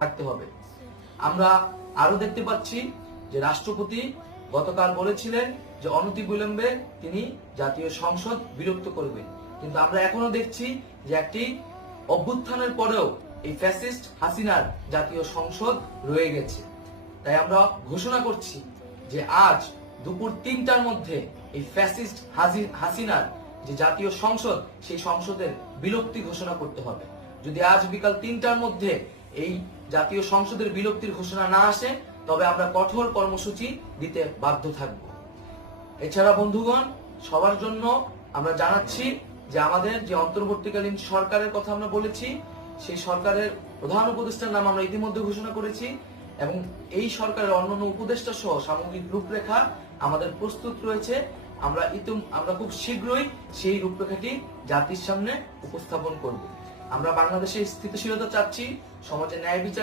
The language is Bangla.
থাকতে হবে। আমরা আরো দেখতে পাচ্ছি যে রাষ্ট্রপতি গতকাল বলেছিলেন যে অনতিবিলম্বে তিনি জাতীয় সংসদ বিলুপ্ত করবেন, কিন্তু আমরা এখনো দেখছি যে একটি অভ্যুত্থানের পরেও এই ফ্যাসিস্ট হাসিনার জাতীয় সংসদ রয়ে গেছে। তাই আমরা ঘোষণা করছি যে আজ দুপুর 3টার মধ্যে এই ফ্যাসিস্ট হাসিনার যে জাতীয় সংসদ, সেই সংসদের বিলুপ্তি ঘোষণা করতে হবে। যদি আজ বিকাল 3টার মধ্যে এই জাতীয় সংসদের বিলুপ্তির ঘোষণা না আসে, তবে আমরা কঠোর কর্মসূচি দিতে বাধ্য থাকব। এছাড়া বন্ধুগণ, সবার জন্য আমরা জানাচ্ছি যে আমাদের যে অন্তর্বর্তীকালীন সরকারের কথা আমরা বলেছি, সেই সরকারের প্রধান উপদেষ্টার নাম আমরা ইতিমধ্যে ঘোষণা করেছি এবং এই সরকারের অন্যান্য উপদেষ্টা সহ সামগ্রিক রূপরেখা আমাদের প্রস্তুত রয়েছে। আমরা খুব শীঘ্রই সেই রূপরেখাটি জাতির সামনে উপস্থাপন করব। আমরা বাংলাদেশে স্থিতিশীলতা চাচ্ছি, সমাজে ন্যায় বিচার